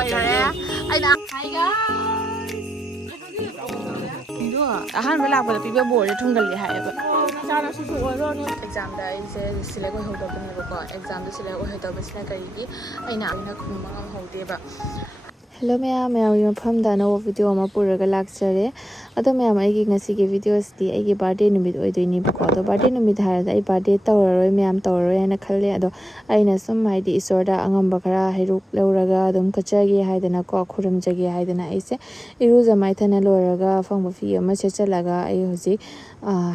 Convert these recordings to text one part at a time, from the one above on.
Anh hắn mới làm cái video buổi để thung gần lì hại vậy. Sao nó sụp rồi luôn. Exam đấy sẽ select cái hồi đầu bên này có exam đấy select hồi đầu bên select cái gì. Anh nào nó cũng mang hồi tiếp ạ. Hello ma'am, I'm from the new video mà pura cái lecture. Ato ma'am ai cái ngasi cái video sti ai cái birthday numit oi doi ni bako. Ato birthday numit hai ai birthday tàu rồi ma'am tàu rồi anh khal le. Ato ai na sum hai di isorda angam bakara hiruk leuraga adum kachagi hai dana ko khuram jagi hai dana ai se iru zamai thana loraga phong ba fi ama che chalaga ai hoji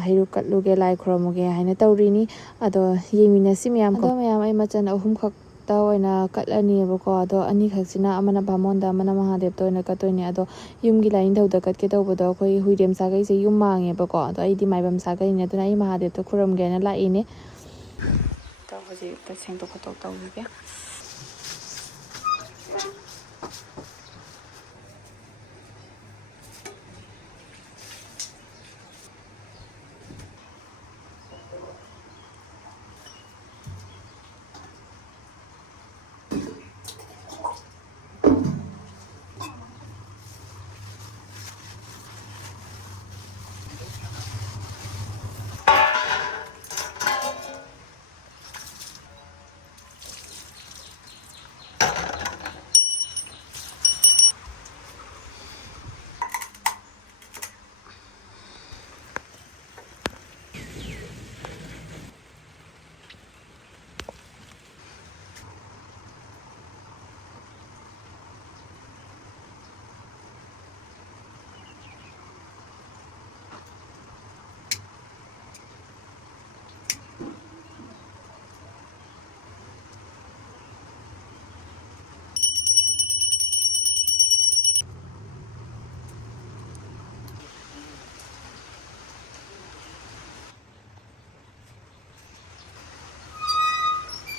hiruk katlu ge lai khromo ge hai na tawri ni. Ato yemina si ma'am ko ma'am ai machan ahum khak tawena katlani bako ado ani khaksina amana bhamonda amana mahadev toina katoini ado yumgi lain thauda katke tawbodo khoi huidem sagai se yum mange bako ado ai di maibam sagai ne tuna ai mahadev to khuram ge na lai ne to hoji ta seng to photo taw ge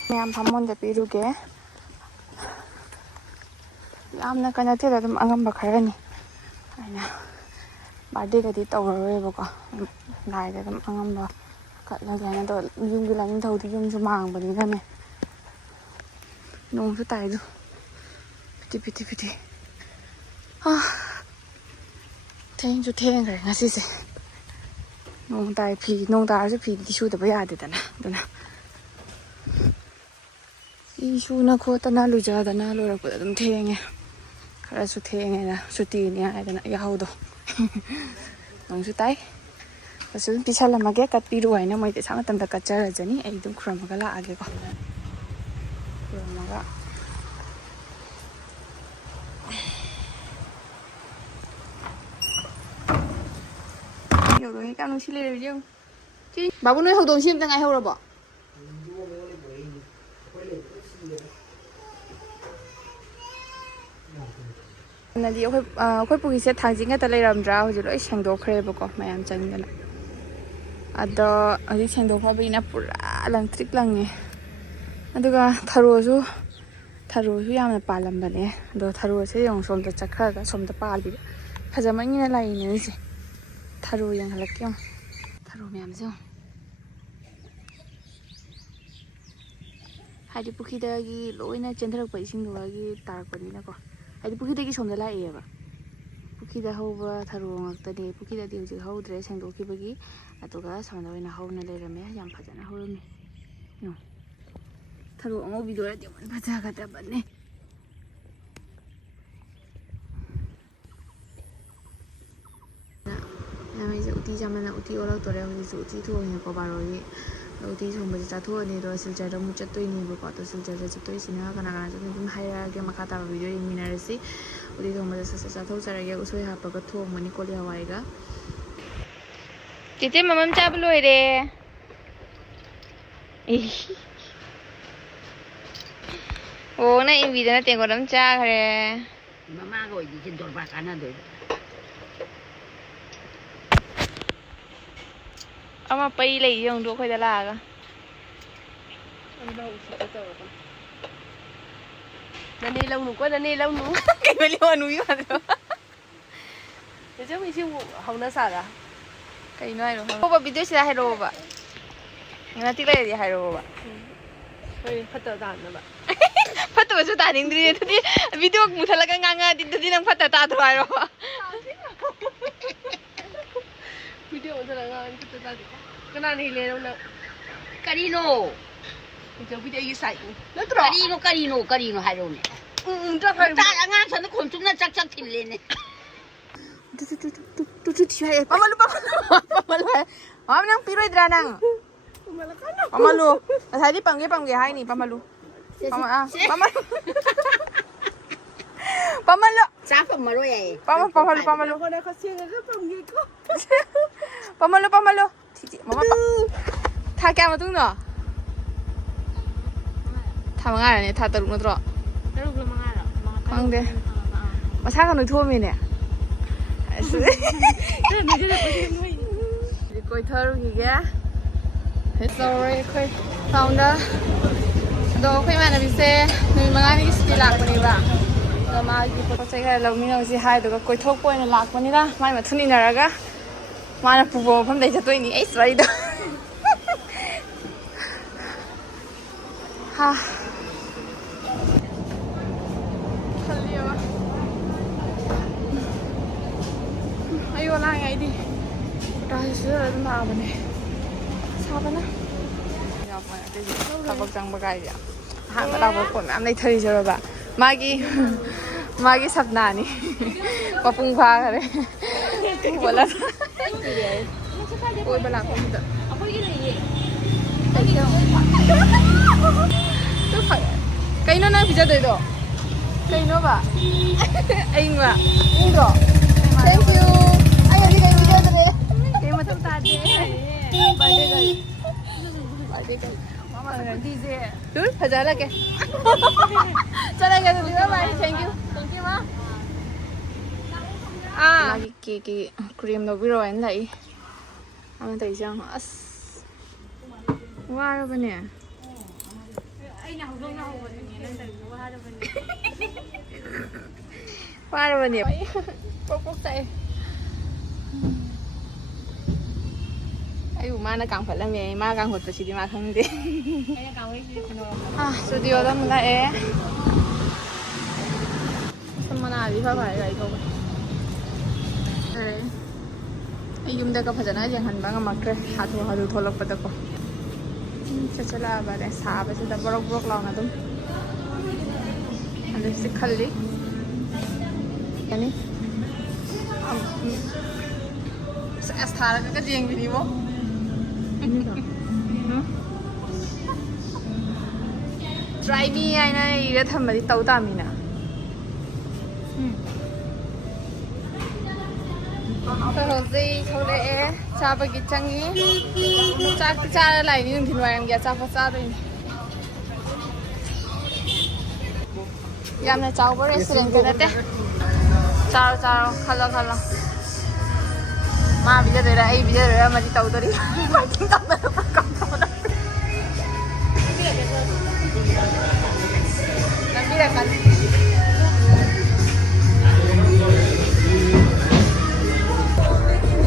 ma'am phamon da piruge yamna kana te da dum angam bakharani aina birthday ga di tawroi bako nai da dum angam ba katla ga na do yum gi lang thau di yum ju mang bani na me nong su tai du piti theng ju theng ga ngasi se nong tai phi nong ta ju phi di su da ba ya de da na duna isu na ko ta na lu ja da na lo ra ko dum thenge khara su thenge na su ti ni ai da na ya ho do nong su tai su pi sala ma ge kat pi ru ai na moi te sang tam da ka cha ra jani ai dum khram ga la age ko khram ga yo rồi cái nó xí lên rồi chứ chứ bà bố nói hậu đồng sim ta ngày hậu rồi bỏ nadi khoi pugi se thangjing ta leiram dra hoji loi sengdo khre bako mayam changana ado ari sengdo kha bina pura lang trick lang ne aduga tharo su yamna palam bane ado tharo se yong som da chakha ga som da pal bi phajamani na lai ne se tharo yang halak yong tharo mayam se hadi pukhi da gi loina chendrak pa ising do gi tarak pani na ko ai puki da ki som da la e ba puki da ho ba tharo ngak ta de puki da di ji ho dre seng do ki ba gi atuga som da na ho na le ra me yam pha jana ho mi no tharo ngo bi do ra de man pha ja ga da ba ne na mai se uti jama na uti ola to re ho ji uti thu ne ko ba ro yi uti som ba ja thu ne do sil ja da mu chat toi ni ba ko to sil ja ja chat toi sina kana kana ju dum hai ra ge makha ta video yin mina re si uti som ba sa sa tho sa ra ge usoi ha pa ga thu mani ko li hawai ga tite mamam cha bu loi re o na in video na te ko dam cha khare mama go ji chin dor ba kana do ama pai lai yong do khoi da la ga Dani lâu nụ quá Dani lâu nụ cái mấy liều núi mà rồi thế chứ mình siêu hồng nó sả à cái nói rồi không có video sẽ hay rồi bà người ta tiếc đây thì hay rồi bà thôi phát tờ giản rồi bà ꯐꯠꯇꯕꯁꯨ ꯇꯥꯅꯤꯡꯗ꯭ꯔꯤ ꯑꯗꯨꯗꯤ video ꯃꯨꯊꯠꯂꯒ ꯉꯥꯡꯉꯗꯤ ꯑꯗꯨꯗꯤ ꯅꯪ ꯐꯠꯇ ꯇꯥꯗ꯭ꯔꯣ ꯍꯥꯏꯔꯣ video ꯃꯨꯊꯠꯂꯒ ꯐꯠꯇ ꯇꯥꯗꯦ ꯀꯅꯥꯅ ꯍꯦꯜꯂꯦꯅꯣ ꯅꯪ ꯀꯔꯤꯅꯣ ꯏꯆꯧꯕꯤꯗꯤ ꯑꯩꯒꯤ ꯁꯥꯏꯠꯅꯤ ꯅꯠꯇ꯭ꯔꯣ ꯀꯔꯤꯅꯣ ꯍꯥꯏꯔꯣꯅꯦ ꯇꯥꯛ ꯑꯉꯥꯡꯁꯤꯡꯅ ꯈꯣꯝ ꯆꯨꯝꯅ ꯆꯥꯛ ꯊꯤꯜꯂꯦꯅꯦ ꯃꯥꯝ ꯅꯪ ꯄꯤꯔꯣꯏꯗ꯭ꯔꯥ ꯅꯪ ꯄꯥꯝꯍꯜꯂꯨ ꯉꯁꯥꯏꯗꯤ ꯄꯝꯒꯦ ꯍꯥꯏꯅꯤ ꯄꯥꯝꯍꯜꯂꯨ ꯄꯥꯝꯍꯜꯂꯨ ꯆꯥꯛ ꯄꯝꯃꯔꯣꯏ ꯌꯥꯏꯌꯦ ꯄꯥꯝꯍꯜꯂꯨ ꯄꯥꯝꯍꯜꯂꯨ ꯊꯥ ꯀꯌꯥ ꯃꯇꯨꯡꯅꯣ ꯊꯥ 5ꯔꯅꯦ ꯊꯥ 3 ꯅꯠꯇ꯭ꯔꯣ 3ꯔ 5ꯔ ꯈꯪꯗꯦ ꯃꯁꯥꯒ ꯅꯣꯏꯊꯣꯛꯑꯝꯃꯤꯅꯦ ꯀꯣꯏꯊꯔꯨꯈꯤꯒꯦ ꯇꯧꯔꯦ ꯑꯩꯈꯣꯏ ꯇꯥꯎꯟꯗ ꯑꯗꯣ ꯑꯩꯈꯣꯏ ꯏꯃꯥꯟꯅꯕꯤꯁꯦ ꯅꯨꯃꯤꯠ 5ꯅꯤꯒꯤ ꯁꯨꯇꯤ ꯂꯥꯛꯄꯅꯦꯕ ꯑꯗꯣ ꯃꯥꯒꯤ ꯄꯣꯠ ꯆꯩ ꯈꯔ ꯂꯧꯃꯤꯟꯅꯧꯁꯤ ꯍꯥꯏꯗꯨꯒ ꯀꯣꯏꯊꯣꯛꯄ ꯑꯣꯏꯅ ꯂꯥꯛꯄꯅꯤꯅ ꯃꯥꯏ ꯃꯊꯨꯟ ꯏꯟꯅꯔꯒ ꯃꯥꯅ ꯄꯨꯕ ꯃꯐꯝꯗꯩ ꯆꯠꯇꯣꯏꯅꯤ ꯑꯩ ꯋꯥꯔꯤꯗꯣ ꯍꯥ ꯑꯩ ꯋꯥꯂꯥꯡ ꯑꯩꯗꯤ ꯀꯥꯁꯤꯁꯨ ꯑꯗꯨꯝ ꯂꯥꯛꯑꯕꯅꯦ ꯁꯥꯕꯅ ꯊꯕꯛ ꯆꯪꯕ ꯀꯥꯏꯁꯦ ꯑꯍꯥꯟꯕ ꯂꯥꯛꯄ ꯄꯣꯠ ꯃꯌꯥꯝ ꯂꯩꯊꯔꯤꯖꯔꯕ ꯃꯥꯒꯤ ꯁꯞꯅꯥꯅꯤ ꯃꯄꯨꯡ ꯐꯥꯈꯔꯦ ꯀꯣꯏꯕ ꯂꯥꯛꯄꯁꯤꯗ ꯀꯩꯅꯣ ꯅꯪ ꯄꯤꯖꯗꯣꯏꯗꯣ ꯀꯩꯅꯣꯕ ꯑꯩꯡꯕ ꯎꯗ꯭ꯔꯣ ꯊꯦꯡꯛ ꯌꯨ ꯑꯩ ꯍꯧꯖꯤꯛ ꯀꯩ ꯄꯤꯖꯗ꯭ꯔꯦ ꯀꯩ ꯃꯊꯧ ꯇꯥꯗꯦ ꯐꯖꯍꯜꯂꯛꯀꯦ ꯆꯠꯂꯒꯦ ꯑꯗꯨꯗꯤ ꯕꯥꯏ ꯊꯦꯡꯛ ꯌꯨ ꯃꯥ ꯃꯥꯒꯤ ꯀꯦꯛꯀꯤ ꯀ꯭ꯔꯤꯝ ꯂꯧꯕꯤꯔꯣ ꯍꯥꯏꯅ ꯂꯥꯛꯏ ꯑꯃ ꯇꯧꯔꯤꯁꯦ ꯌꯥꯝ ꯑꯁ ꯋꯥꯔꯕꯅꯦ ꯑꯩꯅ ꯍꯧꯗꯣꯡꯅ ꯍꯧꯕꯗꯨꯅꯦ ꯅꯪ ꯇꯧꯔꯤꯗꯣ ꯋꯥꯔꯕꯅꯦ ꯄꯣꯛ ꯆꯥꯛꯑꯦ ꯑꯩꯕꯨ ꯃꯥꯅ ꯀꯥꯡꯈꯠꯂꯝꯃꯦ ꯃꯥ ꯀꯥꯡꯈꯠꯄꯁꯤꯗꯤ ꯃꯥ ꯈꯪꯗꯦ ꯁ꯭ꯇꯨꯗꯤꯑꯣꯗ ꯑꯃꯨꯛ ꯂꯥꯛꯑꯦ ꯁꯨꯝ ꯃꯅꯥꯗꯤ ꯐꯔꯦ ꯒꯥꯔꯤ ꯊꯧꯕ ꯑꯩ ꯌꯨꯝꯗꯒ ꯐꯖꯅ ꯌꯦꯡꯍꯟꯕ ꯉꯝꯃꯛꯇ꯭ꯔꯦ ꯍꯥꯊꯨ ꯊꯣꯛꯂꯛꯄꯗꯀꯣ ꯆꯠꯂꯛꯑꯕꯅꯦ ꯁꯥꯕꯁꯤꯗ ꯕꯣꯔꯣꯛ ꯂꯥꯎꯅ ꯑꯗꯨꯝ ꯑꯗꯨꯁꯨ ꯈꯜꯂꯤ ꯑꯁ ꯊꯥꯔꯒ ꯌꯦꯡꯕꯤꯅꯤꯕꯣ ꯇ꯭ꯔꯥꯏ ꯃꯤ ꯍꯥꯏꯅ ꯏꯔ ꯊꯝꯕꯗꯤ ꯇꯧ ꯇꯥꯃꯤꯅ ꯑꯩꯈꯣꯏ ꯍꯧꯖꯤꯛ ꯊꯣꯛꯂꯛꯑꯦ ꯆꯥꯕꯒꯤ ꯆꯪꯉꯤ ꯆꯥꯛꯇꯤ ꯆꯥꯔ ꯂꯥꯛꯏꯅꯤ ꯅꯨꯡꯊꯤꯜ ꯋꯥꯏꯔꯝꯒꯤ ꯑꯆꯥꯄꯣꯠ ꯆꯥꯗꯣꯏꯅꯤ ꯌꯥꯝꯅ ꯆꯥꯎꯕ ꯔꯦꯁꯇꯨꯔꯦꯟꯇ ꯅꯠꯇꯦ ꯆꯥꯔꯣ ꯈꯜꯂꯣ ꯃꯥ ꯄꯤꯖꯗꯣꯏꯔꯥ ꯑꯩ ꯄꯤꯖꯗꯣꯏꯔꯥ ꯑꯃꯗꯤ ꯇꯧꯗꯣꯔꯤ ꯂꯝꯕꯤꯔꯛꯀꯅꯤ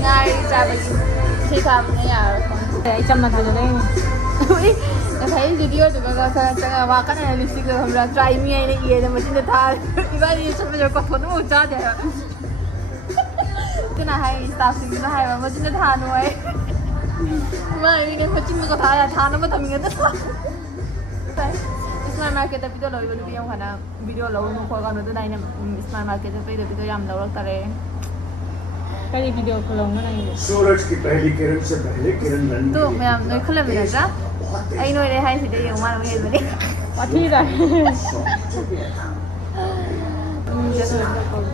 ꯉꯥꯏ ꯆꯥꯕꯒꯤ ꯁꯤ ꯊꯥꯕꯅ ꯌꯥꯔꯣꯏ ꯑꯩ ꯆꯝꯅ ꯊꯥꯖꯗꯣꯏꯅꯦ ꯉꯁꯥꯏ ꯚꯤꯗꯤꯑꯣꯗꯨꯒ ꯆꯪꯉꯒ ꯋꯥ ꯀꯟꯅ ꯂꯤꯞꯁꯇꯤꯛꯇꯣ ꯈꯪꯕ꯭ꯔꯥ ꯇ꯭ꯔꯥꯏ ꯃꯤ ꯍꯥꯏꯅ ꯏꯔꯦꯅ ꯃꯆꯤꯟꯗ ꯊꯥꯔꯦ ꯏꯕꯥꯅꯤ ꯆꯠꯄꯁꯦ ꯀꯣꯊꯣꯛꯅꯃꯨꯛ ꯆꯥꯗꯦ ꯍꯥꯏꯕ ꯑꯗꯨꯅ ꯍꯥꯏ ꯁ꯭ꯇꯥꯐꯁꯤꯡꯗꯨꯅ ꯍꯥꯏꯕ ꯃꯆꯤꯟꯗ ꯊꯥꯅꯨ ꯍꯥꯏ ꯏꯃꯥꯟꯅꯕꯤꯅꯦ ꯃꯆꯤꯟꯗꯨꯒ ꯊꯥꯅꯕ ꯊꯝꯃꯤꯉꯗ ꯏꯁꯃꯥꯔꯠ ꯃꯥꯔꯀꯦꯠꯇ ꯚꯤꯗꯤꯑꯣ ꯂꯧꯔꯤꯕ ꯅꯨꯄꯤ ꯑꯃꯈꯛꯅ ꯚꯤꯗꯤꯑꯣ ꯂꯧꯔꯨꯅꯨ ꯈꯣꯠꯀꯅꯨ ꯑꯗꯨꯅ ꯑꯩꯅ ꯏꯁꯃꯥꯔꯠ ꯃꯥꯔꯀꯦꯠ ꯆꯠꯄꯩꯗ ꯚꯤꯗꯤꯑꯣ ꯌꯥꯝ ꯂꯧꯔꯛꯇꯔꯦ करी वीडियो खोलूंगा ना ये सूरज की पहली किरण से पहले किरण बन तो मैं नोई खले में जा आई नोई रे हाय सिदे ये मार में बने वाठी दा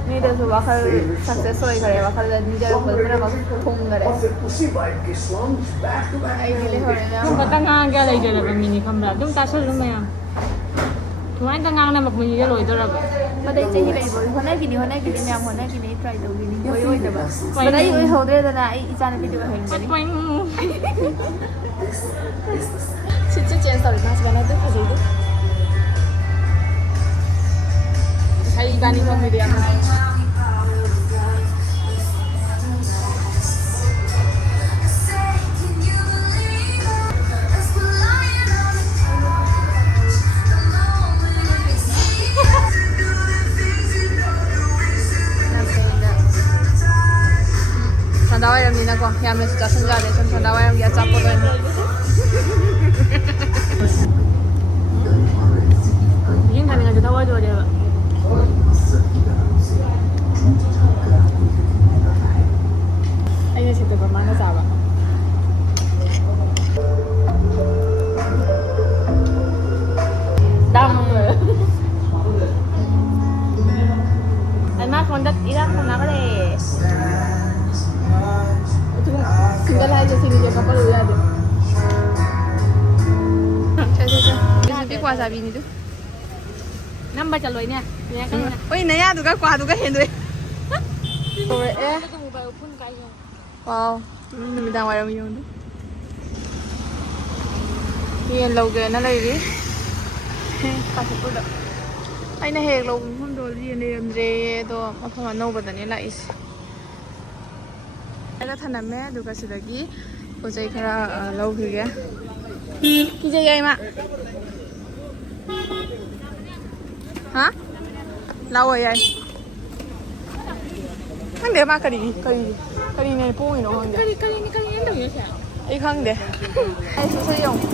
नहीं तो वाखर सक्सेस होई करे वाखर निजे को पूरा वाखर थोंग करे और फिर उसी वाइब के सॉन्ग्स बैक टू बैक आई दिले होरे ना पता ngang क्या lấy rồi là mini camera đúng ta sẽ luôn mày à chúng anh ta ngang này mặc mini cái lồi tôi là mà đây chơi như vậy rồi hôm nay cái này hôm nay cái này try đầu cái này ôi được mà mà đây ôi hầu đây là ai isan cái video hình cái quanh 진짜 젠 소리 나서 나한테 가서 이거 잘 이간이 겁니다 ꯀꯣ ꯌꯥꯝꯅꯁꯨ ꯆꯥꯁꯤꯟꯖꯔꯦ ꯁꯨꯝ ꯁꯟꯗꯥ ꯋꯥꯏꯔꯝꯒꯤ ꯑꯆꯥꯄꯣꯠ ꯑꯣꯏꯅ ꯌꯦꯡ ꯈꯟꯅꯤꯡꯉꯁꯨ ꯊꯋꯥꯏꯗꯣꯔꯦꯕ ꯑꯩꯅ ꯁꯤꯠꯇꯕ ꯃꯥꯅ ꯆꯥꯕ Además, cuando irás con la gre. Tinggal aja sini dia kapal udah ada. Recipe wasabi ni tu. Nambah caloi ni. Ni kan. Oh, ini ya juga kuah juga hendu. Oh, eh. Wow. Ini midang waram yung tu. Ni yang logo na lagi. Kasih pula. ꯑꯩꯅ ꯍꯦꯛ ꯂꯧꯕ ꯃꯐꯝꯗꯣ ꯂꯩꯔꯝꯗ꯭ꯔꯦ ꯑꯗꯣ ꯃꯐꯝ ꯑꯅꯧꯕꯗꯅꯦ ꯂꯥꯛꯏꯁꯦ ꯑꯩꯅ ꯊꯅꯝꯃꯦ ꯑꯗꯨꯒ ꯁꯤꯗꯒꯤ ꯄꯣꯠ ꯆꯩ ꯈꯔ ꯂꯧꯈꯤꯒꯦ ꯀꯤꯖꯩ ꯏꯃꯥ ꯍꯥ ꯂꯥꯛꯑꯣ ꯌꯥꯏ ꯈꯪꯗꯦ ꯃꯥ ꯀꯔꯤꯅꯦ ꯄꯣꯡꯉꯤꯅꯣ ꯈꯪꯗꯦ ꯀꯔꯤꯅꯦ ꯇꯧꯔꯤꯁꯦ ꯑꯩ ꯈꯪꯗꯦ ꯑꯩ ꯁꯨ ꯌꯦꯡꯉꯨ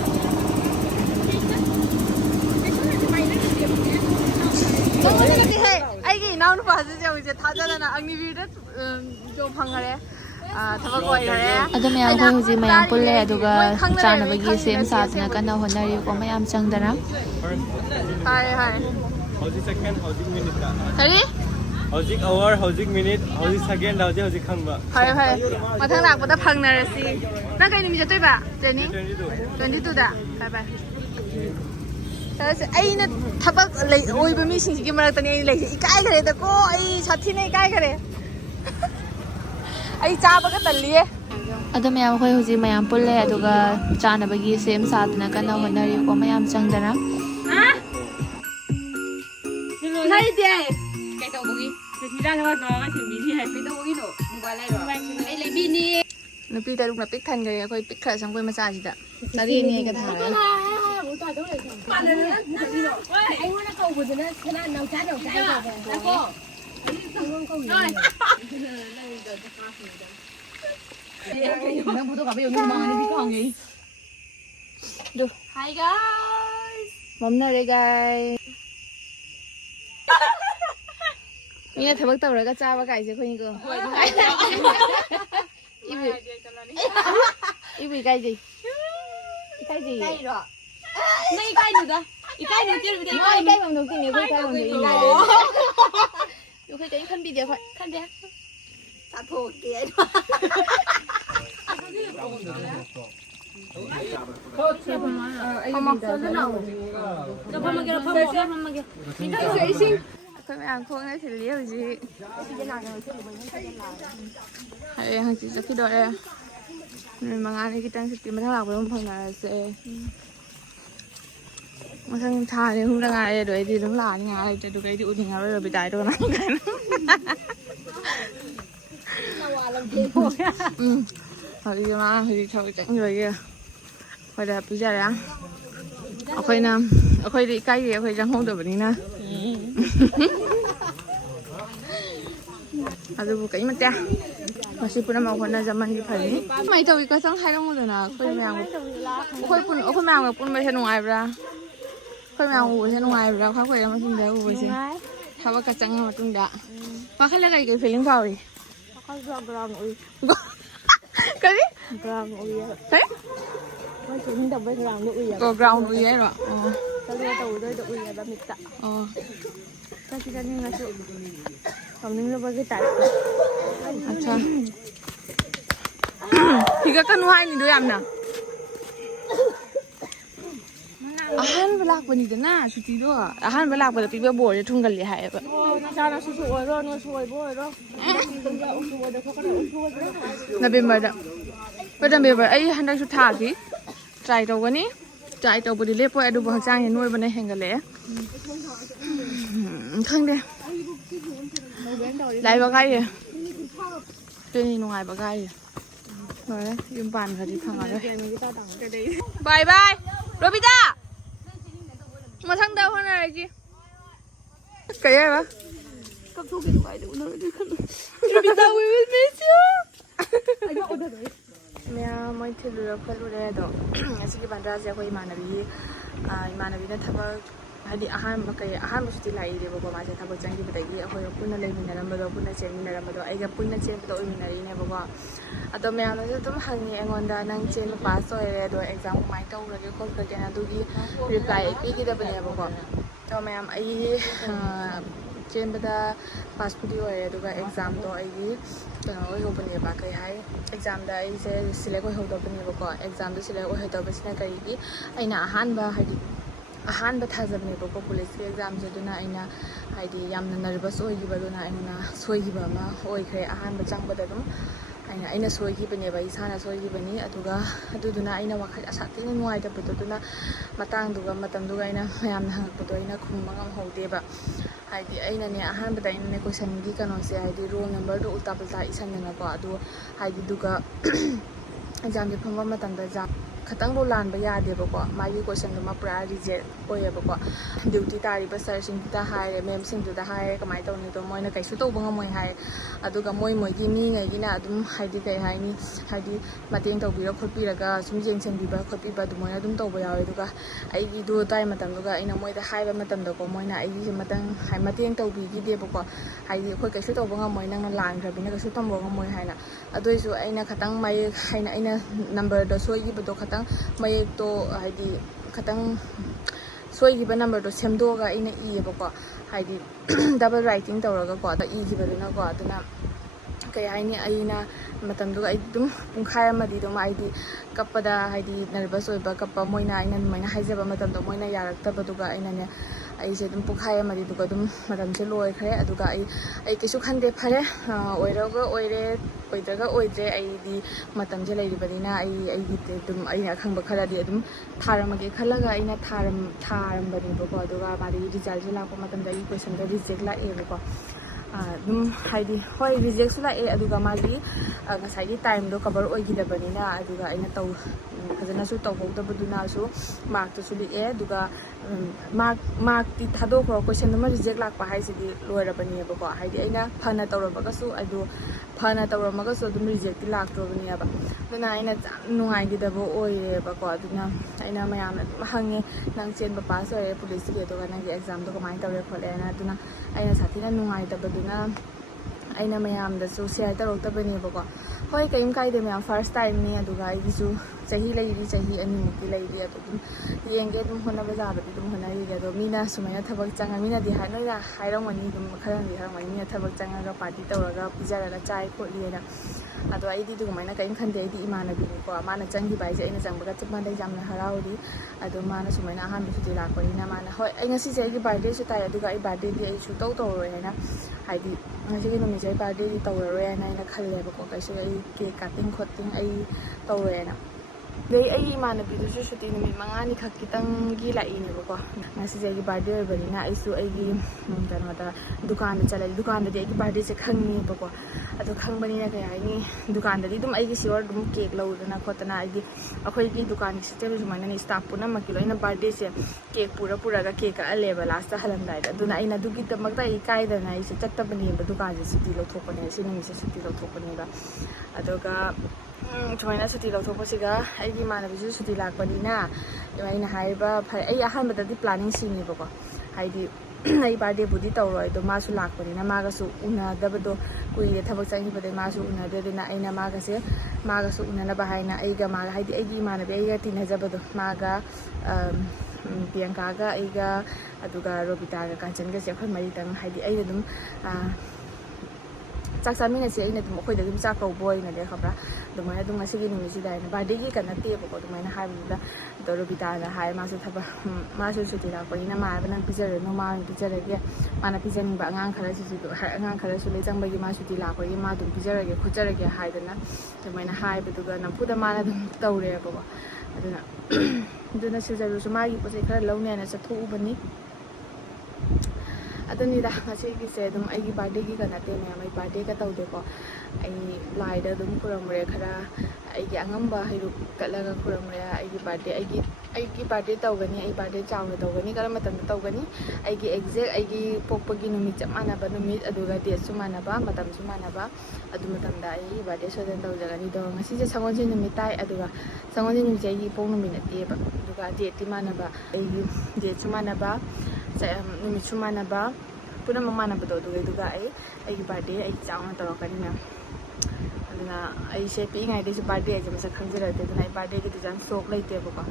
ꯑꯩꯒꯤ ꯏꯅꯥꯎꯅꯨꯄꯥꯁꯦ ꯍꯧꯖꯤꯛ ꯊꯥꯖꯗꯅ ꯑꯒꯅꯤꯕꯤꯔꯗ ꯖꯣꯕ ꯐꯪꯈꯔꯦ ꯊꯕꯛ ꯑꯣꯏꯈꯔꯦ ꯑꯗꯣ ꯃꯌꯥꯝ ꯑꯩꯈꯣꯏ ꯍꯧꯖꯤꯛ ꯃꯌꯥꯝ ꯄꯨꯜꯂꯦ ꯑꯗꯨꯒ ꯆꯥꯅꯕꯒꯤ ꯁꯦꯝ ꯁꯥꯗꯅ ꯀꯟꯅ ꯍꯣꯠꯅꯔꯤꯀꯣ ꯃꯌꯥꯝ ꯆꯪꯗꯅ ꯍꯥꯏ How's second? How's minute? ꯀꯔꯤ How's hour? How's minute? How's second? How's khangba? ꯐꯔꯦ ꯃꯊꯪ ꯂꯥꯛꯄꯗ ꯐꯪꯅꯔꯁꯤ ꯅꯪ ꯀꯩ ꯅꯨꯃꯤꯠ ꯆꯠꯇꯣꯏꯕ ꯇ꯭ꯔꯦꯅꯤꯡ 22ꯗ ꯕꯥꯏ ꯕꯥꯏ ꯑꯩꯅ ꯊꯕꯛ ꯑꯣꯏꯕ ꯃꯤꯁꯤꯡꯁꯤꯒꯤ ꯃꯔꯛꯇꯅꯤ ꯑꯩꯅ ꯂꯩꯁꯦ ꯏꯀꯥꯏꯈ꯭ꯔꯦꯗꯀꯣ ꯑꯩ ꯁꯥꯊꯤꯅ ꯏꯀꯥꯏꯈ꯭ꯔꯦ ꯑꯩ ꯆꯥꯕꯒ ꯇꯜꯂꯤꯌꯦ ꯑꯗꯣ ꯃꯌꯥꯝ ꯑꯩꯈꯣꯏ ꯍꯧꯖꯤꯛ ꯃꯌꯥꯝ ꯄꯨꯜꯂꯦ ꯑꯗꯨꯒ ꯆꯥꯅꯕꯒꯤ ꯁꯦꯝ ꯁꯥꯗꯅ ꯀꯟꯅ ꯍꯣꯠꯅꯔꯤꯀꯣ ꯃꯌꯥꯝ ꯆꯪꯗꯅ ꯂꯩꯇꯦ ꯀꯩꯗꯧꯕꯒꯤ ꯀꯩꯗꯧꯕꯒꯤꯅꯣ ꯃꯣꯕꯥꯏꯜ ꯂꯩꯔꯣ ꯑꯩ ꯂꯩꯕꯤꯅꯤ ꯅꯨꯄꯤ ꯇꯔꯨꯛꯅ ꯄꯤꯛ ꯊꯟꯈ꯭ꯔꯦ ꯑꯩꯈꯣꯏ ꯄꯤꯛꯈ꯭ꯔ ꯁꯪꯒꯣꯏ ꯃꯆꯥꯁꯤꯗ ꯆꯥꯔꯦꯅꯦꯒ ꯊꯥꯔꯒ ꯑꯩꯉꯣꯟꯗ ꯀꯧꯕꯗꯨꯅ ꯁꯅꯥ ꯅꯧꯆꯥ ꯀꯧꯕ ꯅꯪ ꯐꯣꯇꯣ ꯀꯥꯞꯄ ꯌꯧꯅꯤ ꯃꯃꯥꯡꯗ ꯅꯨꯄꯤ ꯈꯪꯉꯦ Hi guys ꯃꯝꯅꯔꯦ guys ꯃꯤꯅ ꯊꯕꯛ ꯇꯧꯔꯒ ꯆꯥꯕ ꯀꯥꯏꯁꯦ ꯑꯩꯈꯣꯏꯅꯤꯀꯣ 이브 이까이지 이까이지 이까이로 나 이까이누다 이까이누 찌르비다 이까이만 놓기네 이거 이까이만 놓기네 이거 이까이 큰 비디오 큰데 사토게 Các bạn không nghe thì liêu gì hãy hàng chỉ cho cái đội đây mình mang ăn cái trang sức tìm thằng nào cũng không là sẽ mà thằng thà thì không đang ai rồi thì đúng là ngay cho được cái điều thì ngay rồi bị đại rồi hồi đi mà hồi đi thôi chẳng rồi kia hồi đẹp bây giờ đấy khơi nam khơi đi cái gì khơi chẳng không được vậy nè 아주 cái 맞자 맛이 뿌려면 혼나 잠만 이 팔이 많이 더 이거 상 하려고 그러나 거의 그냥 거의 그냥 뿐 왜 해놓은 아이브라 거의 그냥 우 해놓은 아이브라 하고 이러면 좀 되고 뭐지 하고 가장 하면 좀 다. 막 할래가 이게 필링 파워리. 그럼 우리. cái ground uy thế nói chuyện đọc với ground uy à ground uy ấy rồi tao đi tàu đây uy là ba mít tạ cái gì cái này là chỗ còn những cái cái tài अच्छा thì cái con hoai này đứa em nào 아한 블락번이잖아 주티도 아한 블락보다 비벼 보여 퉁갈리 하여가 나잖아 수수어로 너 수어보여로 November November ai handang su tha ki try to gani try to bodi le poi adu ba chang ye noi bane hengale khang de lai ba gai ye tui nungai ba gai rồi đấy yum pan ka di phang rồi bye bye Robita mà thằng đâu hơn này chứ cái gì vậy? Cấp thuốc điện thoại đủ nữa đi không? Robita we will miss you. ꯃꯌꯥꯝ ꯃꯣꯏ ꯊꯤꯜꯂꯨꯔ ꯈꯣꯠꯂꯨꯔꯦ ꯑꯗꯣ ꯉꯁꯤꯒꯤ ꯕꯟꯗ꯭ꯔꯥꯁꯦ ꯑꯩꯈꯣꯏ ꯏꯃꯥꯟꯅꯕꯤꯅ ꯊꯕꯛ ꯍꯥꯏꯗꯤ ꯑꯍꯥꯟꯕ ꯁꯨꯇꯤ ꯂꯥꯛꯏꯅꯦꯕꯀꯣ ꯃꯥꯁꯦ ꯊꯕꯛ ꯆꯪꯈꯤꯕꯗꯒꯤ ꯑꯩꯈꯣꯏ ꯄꯨꯟꯅ ꯂꯩꯃꯤꯟꯅꯔꯝꯕꯗꯣ ꯄꯨꯟꯅ ꯆꯦꯟꯃꯤꯟꯅꯔꯝꯕꯗꯣ ꯑꯩꯒ ꯄꯨꯟꯅ ꯆꯦꯟꯕꯗꯣ ꯑꯣꯏꯃꯤꯟꯅꯔꯤꯅꯦꯕꯀோ ꯑꯗꯣ ꯃꯌꯥꯝꯅꯁꯨ ꯑꯗꯨꯝ ꯍꯪꯉꯤ ꯑꯩꯉꯣꯟꯗ ꯅꯪ ꯆꯦꯟꯕ ꯄꯥꯁ ꯑꯣꯏꯔꯦ ꯑꯗꯣ ꯑꯦꯛꯖꯥꯝ ꯀꯃꯥꯏꯅ ꯇꯧꯈ꯭ꯔꯒꯦ ꯈꯣꯠꯈ꯭ꯔꯒꯦꯅ ꯑꯗꯨꯒꯤ ꯔꯤꯄ꯭ꯂꯥꯏ ꯑꯩ ꯄꯤꯈꯤꯗꯕꯅꯦꯕꯀꯣ ꯑꯗꯣ ꯃꯌꯥꯝ ꯑꯩ ꯆꯦꯟꯕꯗ ꯄꯥꯁꯄꯨꯗꯤ ꯑꯣꯏꯔꯦ ꯑꯗꯨꯒ ꯑꯦꯛꯖꯥꯝꯗꯣ ꯑꯩꯒꯤ ꯀꯩꯅꯣ ꯑꯣꯏꯍꯧꯕꯅꯦꯕ ꯀꯩ ꯍꯥꯏ ꯑꯦꯛꯖꯥꯝꯗ ꯑꯩꯁे ꯁꯤꯂꯦꯛ ꯑꯣꯏꯍꯧꯗꯕꯅꯦꯕꯀோ ꯑꯦꯛꯖꯥꯝꯗꯣ ꯁꯤꯂꯦꯛ ꯑꯣꯏꯍꯧꯗꯕꯁꯤꯅ ꯀꯔꯤꯒꯤ ꯑꯩꯅ ꯑꯍꯥꯟꯕ ꯊꯥꯖꯕꯅꯦꯕꯀꯣ ꯄꯨꯂꯤꯁꯀꯤ ꯑꯦꯛꯖꯥꯝꯁꯦ ꯑꯗꯨꯅ ꯑꯩꯅ ꯍꯥꯏꯗꯤ ꯌꯥꯝꯅ ꯅꯔꯚꯁ ꯑꯣꯏꯈꯤꯕ ꯑꯗꯨꯅ ꯑꯩꯅ ꯁꯣꯏꯈꯤꯕ ꯑꯃ ꯑꯣꯏꯈ꯭ꯔꯦ ꯑꯍꯥꯟꯕ ꯆꯪꯕꯗ ꯑꯗꯨꯝ ꯑꯩꯅ ꯁꯣꯏꯈꯤꯕꯅꯦꯕ ꯏꯁꯥꯅ ꯁꯣꯏꯈꯤꯕꯅꯤ ꯑꯗꯨꯗꯨꯅ ꯑꯩꯅ ꯋꯥꯈꯜ ꯑꯁꯥꯊꯤꯅ ꯅꯨꯡꯉꯥꯏꯇꯕꯗꯣ ꯑꯗꯨꯅ ꯃꯇꯝꯗꯨꯒ ꯑꯩꯅ ꯃꯌꯥꯝꯅ ꯍꯪꯉꯛꯄꯗꯣ ꯑꯩꯅ ꯈꯨꯝꯕ ꯉꯝꯍꯧꯗꯦꯕ ꯍꯥꯏꯗꯤ ꯑꯩꯅꯅꯦ ꯑꯍꯥꯟꯕꯗ ꯑꯩꯅꯅꯦ ꯀꯣꯏꯁꯟꯒꯤ ꯀꯩꯅꯣꯁꯦ ꯍꯥꯏꯗꯤ ꯔꯣꯜ ꯅꯝꯕꯔꯗꯣ ꯎꯜꯇꯥ ꯄꯨꯜꯇꯥ ꯏꯁꯟꯗꯅꯀꯣ ꯑꯗꯣ ꯍꯥꯏꯗꯤ ꯑꯗꯨꯒ ꯑꯦꯛꯖꯥꯝꯁꯦ ꯐꯝꯕ ꯃꯇꯝꯗ ꯈꯇꯪꯐꯥꯎ ꯂꯥꯟꯕ ꯌꯥꯗꯦꯕꯀꯣ ꯃꯥꯒꯤ ꯀꯣꯏꯁꯟꯗꯨꯃ ꯄꯨꯔꯥ ꯔꯤꯖꯦꯛ ꯑꯣꯏꯌꯦꯕꯀோ ꯗ꯭ꯌꯨꯇꯤ ꯇꯥꯔꯤꯕ ꯁꯥꯔꯁꯤꯡꯗꯨꯗ ꯍꯥꯏꯔꯦ ꯃꯦꯝꯁꯤꯡꯗꯨꯗ ꯍꯥꯏꯔꯦ ꯀꯃꯥꯏꯅ ꯇꯧꯅꯤꯗꯣ ꯃꯣꯏꯅ ꯀꯩꯁꯨ ꯇꯧꯕ ꯉꯝꯃꯣꯏ ꯍꯥꯏ ꯑꯗꯨꯒ ꯃꯣꯏꯒꯤ ꯃꯤꯉꯩꯒꯤꯅ ꯑꯗꯨꯝ ꯍꯥꯏꯗꯤ ꯀꯩ ꯍꯥꯏꯅꯤ ꯍꯥꯏꯗꯤ ꯃꯇꯦꯡ ꯇꯧꯕꯤꯔ ꯈꯣꯠꯄꯤꯔꯒ ꯁꯨꯝ ꯌꯦꯡꯁꯤꯟꯕꯤꯕ ꯈꯣꯠꯄꯤꯕ ꯑꯗꯨꯃꯥꯏꯅ ꯑꯗꯨꯝ ꯇꯧꯕ ꯌꯥꯎꯋꯦ ꯑꯗꯨꯒ ꯑꯩꯒꯤꯗꯨ ꯇꯥꯏ ꯃꯇꯝꯗꯨꯒ ꯑꯩꯅ ꯃꯣꯏꯗ ꯍꯥꯏꯕ ꯃꯇꯝꯗꯀꯣ ꯃꯣꯏꯅ ꯑꯩꯒꯤꯁꯦ ꯃꯇꯦꯡ ꯇꯧꯕꯤꯈꯤꯗꯦꯕꯀꯣ ꯍꯥꯏꯗꯤ ꯑꯩꯈꯣꯏ ꯀꯩꯁꯨ ꯇꯧꯕ ꯉꯝꯃꯣই ꯅꯪꯅ ꯂꯥꯟꯈ꯭ꯔꯕꯅꯤꯅꯀꯩꯁꯨ ꯇꯝꯕ ꯉꯝꯃꯣꯏ ꯍꯥꯏꯅ ꯑꯗꯨꯏꯁꯨ ꯑꯩꯅ ꯈꯇꯪ ꯃꯌꯦꯛ ꯍꯥꯏꯅ ꯑꯩꯅ ꯅꯝꯕꯔꯗꯣ ꯁꯣꯏꯈꯤꯕꯗꯣ ꯈꯇꯪ ꯃꯌꯦꯛꯇꯣ ꯍꯥꯏꯗꯤ ꯈꯇꯪ ꯁꯣꯏꯈꯤꯕ ꯅꯝꯕꯔꯗꯣ ꯁꯦꯝꯗꯣꯛꯑꯒ ꯑꯩꯅ ꯏꯌꯦꯕꯀꯣ ꯍꯥꯏꯗꯤ ꯗꯕꯜ ꯔꯥꯏꯇꯤꯡ ꯇꯧꯔꯒꯀꯣ ꯏꯈꯤꯕꯗꯨꯅꯀꯣ ꯑꯗꯨꯅ ꯀꯩ ꯍꯥꯏꯅꯤ ꯑꯩꯅ ꯃꯇꯝꯗꯨꯒ ꯑꯩ ꯑꯗꯨꯝ ꯄꯨꯡꯈꯥꯏ ꯑꯃꯗꯤ ꯑꯗꯨꯝ ꯑꯩꯗꯤ ꯀꯞꯄꯗ ꯍꯥꯏꯗꯤ ꯅꯔꯚꯁ ꯑꯣꯏꯕ ꯀꯞꯄ ꯃꯣꯏꯅ ꯑꯩꯅ ꯑꯗꯨꯃꯥꯏꯅ ꯍꯥꯏꯖꯕ ꯃꯇꯝꯗ ꯃꯣꯏꯅ ꯌꯥꯔꯛꯇꯕꯗꯨꯒ ꯑꯩꯅꯅꯦ ꯑꯩꯁꯦ ꯑꯗꯨꯝ ꯄꯨꯡꯈꯥꯏ ꯑꯃꯗꯤꯗꯨꯒ ꯑꯗꯨꯝ ꯃꯇꯝꯁꯦ ꯂꯣꯏꯈ꯭ꯔꯦ ꯑꯗꯨꯒ ꯑꯩ ꯀꯩꯁꯨ ꯈꯟꯗꯦ ꯐꯔꯦ ꯑꯣꯏꯔꯒ ꯑꯣꯏꯔꯦ ꯑꯣꯏꯗ꯭ꯔꯒ ꯑꯣꯏꯗ꯭रे ꯑꯩꯗꯤ ꯃꯇꯝꯁꯦ ꯂꯩꯔꯤꯕꯅꯤꯅ ꯑꯩꯒꯤ ꯑꯗꯨꯝ ꯑꯩꯅ ꯑꯈꯪꯕ ꯈꯔꯗꯤ ꯑꯗꯨꯝ ꯊꯥꯔꯝꯃꯒꯦ ꯈꯜꯂꯒ ꯑꯩꯅ ꯊꯥꯔꯝꯕꯅꯦꯕꯀꯣ ꯑꯗꯨꯒ ꯃꯥꯒꯤ ꯔꯤꯖꯜꯁꯦ ꯂꯥꯛꯄ ꯃꯇꯝꯗ ꯑꯩꯒꯤ ꯀꯣꯏꯁꯟꯗ ꯔꯤꯖꯦꯛ ꯂꯥꯛꯑꯦꯕꯀꯣ ꯑꯗꯨꯝ ꯍꯥꯏꯗꯤ ꯍꯣꯏ ꯔꯤꯖꯦꯛꯁꯨ ꯂꯥꯛꯑꯦ ꯑꯗꯨꯒ ꯃꯥꯒꯤ ꯉꯁꯥꯏꯒꯤ ꯇꯥꯏꯝꯗꯣ ꯀꯕꯔ ꯑꯣꯏꯈꯤꯗꯕꯅꯤ나 ꯑꯗꯨꯒ ꯑꯩꯅ ꯐꯖꯅꯁꯨ ꯇꯧꯍꯧꯗꯕꯗꯨꯅꯁꯨ ꯃꯥꯔꯛꯇꯨꯁꯨ ꯂꯤꯛꯑꯦ ꯑꯗꯨꯒ ꯃꯥꯔꯛꯇꯤ ꯊꯥꯗꯣꯛꯈ꯭ꯔꯣ ꯀꯣꯏꯁꯟ ꯑꯃ ꯔꯤꯖꯦꯛ ꯂꯥꯛꯄ ꯍꯥꯏꯁꯤꯗꯤ ꯂꯣꯏꯔꯕꯅꯦꯕꯀꯣ ꯍꯥꯏꯗꯤ ꯑꯩꯅ ꯐꯅ ꯇꯧꯔꯝꯃꯒꯁꯨ ꯑꯗꯨꯝ ꯔꯤꯖꯦꯛꯇꯤ ꯂꯥꯛꯇ꯭ꯔꯕꯅꯦꯕ ꯑꯗꯨꯅ ꯑꯩꯅ ꯌꯥꯝ ꯅꯨꯡꯉꯥꯏꯈꯤꯗꯕ ꯑꯣꯏꯔꯦꯕꯀꯣ ꯑꯗꯨꯅ ꯑꯩꯅ ꯃꯌꯥꯝꯅ ꯑꯗꯨꯝ ꯍꯪꯉꯦ ꯅꯪ ꯆꯦꯟꯕ ꯄꯥꯁ ꯑꯣꯏꯔꯦ ꯄꯨꯂꯤꯁꯀꯤ ꯑꯗꯨꯒ ꯅꯪꯒꯤ ꯑꯦꯛꯖꯥꯝꯗꯣ ꯀꯃꯥꯏꯅ ꯇꯧꯔꯦ ꯈꯣꯠꯂꯦꯅ ꯑꯗꯨꯅ ꯑꯩꯅ ꯁꯥꯊꯤꯅ ꯅꯨꯡꯉꯥꯏꯇꯕꯗꯨꯅ ꯑꯩꯅ ꯃꯌꯥꯝꯗꯁꯨ ꯁꯤꯌꯔ ꯇꯧꯔꯛꯇꯕꯅꯦꯕꯀꯣ ꯍꯣꯏ ꯀꯩꯝ ꯀꯥꯏꯗꯦ ꯃꯌꯥꯝ ꯐꯥꯔꯁ ꯇꯥꯏꯝꯅꯤ ꯑꯗꯨꯒ ꯑꯩꯒꯤꯁꯨ ꯆꯍꯤ 2 ꯑꯅꯤꯃꯨꯛꯇꯤ ꯂꯩꯔꯤ ꯑꯗꯣ ꯑꯗꯨꯝ ꯌꯦꯡꯒꯦ ꯑꯗꯨꯝ ꯍꯣꯠꯅꯕ ꯌꯥꯕꯗꯤ ꯑꯗꯨꯝ ꯍꯣꯠꯅꯔꯤꯒꯦ ꯑꯗꯣ ꯃꯤꯅ ꯁꯨꯃꯥꯏꯅ ꯊꯕꯛ ꯆꯪꯉꯃꯤꯅꯗꯤ ꯅꯣꯏꯅ ꯍꯥꯏꯔꯝꯒꯅꯤ ꯑꯗꯨꯝ ꯈꯔꯗꯤ ꯍꯥꯏꯔꯝꯒꯅꯤ ꯃꯤꯅ ꯊꯕꯛ ꯆꯪꯉꯒ ꯄꯥꯔꯇꯤ ꯇꯧꯔꯒ ꯄꯤꯖꯔꯒ ꯆꯥꯏ ꯈꯣꯠꯂꯤꯅ ꯑꯗꯣ ꯑꯩꯗꯤ ꯑꯗꯨꯃꯥꯏꯅ ꯀꯔꯤꯝ ꯈꯟꯗꯦ ꯑꯩꯗꯤ ꯏꯃꯥꯟꯅꯕꯤꯅꯤꯀꯣ ꯃꯥꯅ ꯆꯪꯈꯤꯕ ꯍꯥꯏꯁꯦ ꯑꯩꯅ ꯆꯪꯕꯒ ꯆꯞ ꯃꯥꯟꯅꯩ ꯌꯥꯝꯅ ꯍꯔꯥꯎꯔꯤ ꯑꯗꯣ ꯃꯥꯅ ꯁꯨꯃꯥꯏꯅ ꯑꯍꯥꯟꯕ ꯁꯨꯇꯤ ꯂꯥꯛꯄꯅꯤꯅ ꯃꯥꯅ ꯍꯣꯏ ꯑꯩ ꯉꯁꯤꯁꯦ ꯑꯩꯒꯤ ꯕꯥꯔꯗꯦꯁꯨ ꯇꯥꯏ ꯑꯗꯨꯒ ꯑꯩ ꯕꯥꯔꯗꯦꯗꯤ ꯑꯩ ꯁꯨꯡꯇꯧ ꯇꯧꯔꯔꯣꯏ ꯍꯥꯏꯅ ꯍꯥꯏꯗꯤ ꯉꯁꯤꯒꯤ ꯅꯨꯃꯤꯠꯁꯦ ꯑꯩ ꯕꯥꯔꯗꯦꯗꯤ ꯇꯧꯔꯔꯣꯏ ꯍꯥꯏꯅ ꯑꯩꯅ ꯈꯜꯂꯦꯕꯀꯣ ꯀꯩꯁꯨ ꯑꯩ ꯀꯦꯛ ꯀꯥꯇꯤꯡ ꯈꯣꯠꯇꯤꯡ ꯑꯩ ꯇꯧꯔꯣꯏꯅ ꯑꯗꯩ ꯑꯩꯒꯤ ꯏꯃꯥꯟꯅꯕꯤꯗꯨꯁꯨ ꯁꯨꯇꯤ ꯅꯨꯃꯤꯠ 5ꯅꯤ ꯈꯛꯇꯪꯒꯤ ꯂꯥꯛꯏꯅꯦꯕꯀோ ꯉꯁꯤꯁꯦ ꯑꯩꯒꯤ ꯕꯥꯔꯗꯦ ꯑꯣꯏꯕꯅꯤꯅ ꯑꯩꯁꯨ ꯑꯩꯒꯤ ꯀꯩꯅꯣꯗ ꯗꯨꯀꯥꯟꯗ ꯆꯠꯂꯦ ꯗꯨꯀꯥꯟꯗꯗꯤ ꯑꯩꯒꯤ ꯕꯥꯔꯗꯦꯁꯦ ꯈꯪꯉꯦꯕꯀꯣ ꯑꯗꯣ ꯈꯪꯕꯅꯤꯅ ꯀꯩ ꯍꯥꯏꯅꯤ ꯗꯨꯀꯥꯟꯗꯗꯤ ꯑꯗꯨꯝ ꯑꯩꯒꯤ ꯁꯤꯌꯣꯔ ꯑꯗꯨꯝ ꯀꯦꯛ ꯂꯧꯗꯅ ꯈꯣꯠꯇꯅ ꯑꯩꯈꯣꯏꯒꯤ ꯗꯨꯀꯥꯟꯒꯤ ꯁꯤꯁꯇꯦꯝ ꯁꯨꯃꯥꯏꯅꯅꯦ ꯁ꯭ꯇꯥꯐ ꯄꯨꯝꯅꯃꯛꯀꯤ ꯂꯣꯏꯅ ꯕꯥꯔꯗꯦꯁꯦ ꯀꯦꯛ ꯄꯨꯔꯒ ꯀꯦꯛ ꯀꯛꯍꯜꯂꯦꯕ ꯂꯥꯁꯇ ꯍꯜꯂꯝꯗꯥꯏꯗ ꯑꯗꯨꯅ ꯑꯩꯅ ꯑꯗꯨꯒꯤꯗꯃꯛꯇ ꯑꯩ ꯏꯀꯥꯏꯗꯅ ꯑꯩꯁꯦ ꯆꯠꯇꯕꯅꯦꯕ ꯗꯨꯀꯥꯟꯁꯦ ꯁꯨꯇꯤ ꯂꯧꯊꯣꯛꯄꯅꯦ ꯁꯤ ꯅꯨꯃꯤꯠꯁꯦ ꯁꯨꯇꯤ ꯂꯧꯊꯣꯛꯄꯅꯦꯕ ꯑꯗꯨꯒ ꯁꯨꯃꯥꯏꯅ ꯁꯨꯇꯤ ꯂꯧꯊꯣꯛꯄꯁꯤꯒ ꯑꯩꯒꯤ इमानबीसु सुटी लाकपनिना अꯩꯅ हाइबा अꯩ अहमददी प्लानिंग सिंगेबको हाइदी अꯩ बर्थडे बुदी तौरो अदो मासु लाकपनिना मागसु उनादबदो कुइरे थबक चंगिबदे मासु उनादेदना अैना मागसु उनानबा हाइना अैगा मागा हाइदी अैगी इमानबी अैगा तिनजबदो मागा प्रियंकागा अैगा अदुगा रोबितागा कांचनगसे अखोय मरितंग हाइदी अैना दुम चाक चामीनसे अैना दुम अखोयदा दुम चाक कौबो अैनादे खबरा दुमाय दुम ngasiगी numisida aina birthday gi kanate bako dumaina haibuda dorobita na hai masu thaba masu suti la ko ina ma bana pijare no ma pijare ge mana pijani ba angang khara su angang khara su le jangba gi ma suti la ko gi ma dum pijare ge khujare ge haidana dumaina haibudu ga nampuda mana dum tawre bako aduna sijaru su ma gi pose khara lawne na chathu ubani ꯑꯗꯨꯅꯤꯗ ꯉꯁꯤꯒꯤꯁꯦ ꯑꯗꯨꯝ ꯑꯩꯒꯤ ꯕꯥꯔꯗꯦꯒꯤꯒ ꯅꯠꯇꯦ ꯃꯌꯥꯝ ꯑꯩ ꯕꯥꯔꯗꯦꯒ ꯇꯧꯗꯦꯀꯣ ꯑꯩ ꯂꯥꯏꯗ ꯑꯗꯨꯝ ꯈꯨꯔꯨꯝꯃꯨꯔꯦ ꯈꯔ ꯑꯩꯒꯤ ꯑꯉꯝꯕ ꯍꯩꯔꯨꯛ ꯀꯠꯂꯒ ꯈꯨꯔꯨꯝꯃꯨꯔꯦ ꯑꯩꯒꯤ ꯕꯥꯔꯗꯦ ꯑꯩꯒꯤ ꯕꯥꯔꯗꯦ ꯇꯧꯒꯅꯤ ꯑꯩ ꯕꯥꯔꯗꯦ ꯆꯥꯎꯅ ꯇꯧꯒꯅꯤ ꯀꯔꯝꯕ ꯃꯇꯝꯗ ꯇꯧꯒꯅꯤ ꯑꯩꯒꯤ ꯑꯦꯛꯖꯦꯛ ꯑꯩꯒꯤ ꯄꯣꯛꯄꯒꯤ ꯅꯨꯃꯤꯠ ꯆꯞ ꯃꯥꯟꯅꯕ ꯅꯨꯃꯤꯠ ꯑꯗꯨꯒ ꯗꯦꯠꯁꯨ ꯃꯥꯟꯅꯕ ꯃꯇꯝꯁꯨ ꯃꯥꯟꯅꯕ ꯑꯗꯨ ꯃꯇꯝꯗ ꯑꯩ ꯕꯥꯔꯗꯦ ꯁꯣꯏꯗꯅ ꯇꯧꯖꯒꯅꯤ ꯑꯗꯣ ꯉꯁꯤꯁꯦ ꯁꯒꯣꯜꯁꯦꯟ ꯅꯨꯃꯤꯠ ꯇꯥꯏ ꯑꯗꯨꯒ ꯁꯒꯣꯜꯁꯦꯟ ꯅꯨꯃꯤꯠꯁꯦ ꯑꯩꯒꯤ ꯏꯄꯣꯛ ꯅꯨꯃꯤꯠ ꯅꯠꯇꯦꯕ ꯑꯗꯨꯒ ꯗꯦꯠꯇꯤ ꯃꯥꯟꯅꯕ ꯑꯩꯒꯤ ꯗꯦꯠꯁꯨ ꯃꯥꯟꯅꯕ ꯅꯨꯃꯤꯠꯁꯨ ꯃꯥꯟꯅꯕ ꯄꯨꯝꯅꯃꯛ ꯃꯥꯟꯅꯕꯗꯣ ꯑꯗꯨꯒ ꯑꯩꯒꯤ ꯕꯥꯔꯗꯦ ꯑꯩ ꯆꯥꯎꯅ ꯇꯧꯔꯛꯀꯅꯤ ꯃꯌꯥꯝ ꯑꯗꯨꯅ ꯑꯩꯁꯦ ꯄꯤꯛꯏꯉꯩꯗꯩꯁꯨ ꯕꯥꯔꯗꯦ ꯍꯥꯏꯁꯦ ꯃꯁꯛ ꯈꯪꯖꯔꯛꯇꯦ ꯑꯗꯨꯅ ꯑꯩ ꯕꯥꯔꯗꯦꯒꯤ ꯗꯤꯖꯥꯏꯟ ꯁ꯭ꯇꯣꯛ ꯂꯩꯇꯦꯕꯀꯣ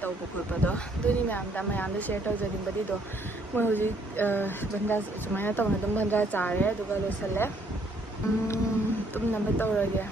ꯇꯧꯕ ꯈꯣꯠꯄꯗꯣ ꯑꯗꯨꯅꯤ ꯃꯌꯥꯝꯗ ꯁꯦꯌꯔ ꯇꯧꯖꯅꯤꯡꯕꯗꯤꯗꯣ ꯃꯣꯏ ꯍꯧꯖꯤꯛ ꯕꯟꯗꯥ ꯁꯨꯃꯥꯏꯅ ꯇꯧꯅ ꯑꯗꯨꯝ ꯕꯟꯗꯥ ꯆꯥꯔꯦ ꯑꯗꯨꯒ ꯂꯣꯏꯁꯜꯂꯦ ꯇꯨꯝꯅꯕ ꯇꯧꯔꯒꯦ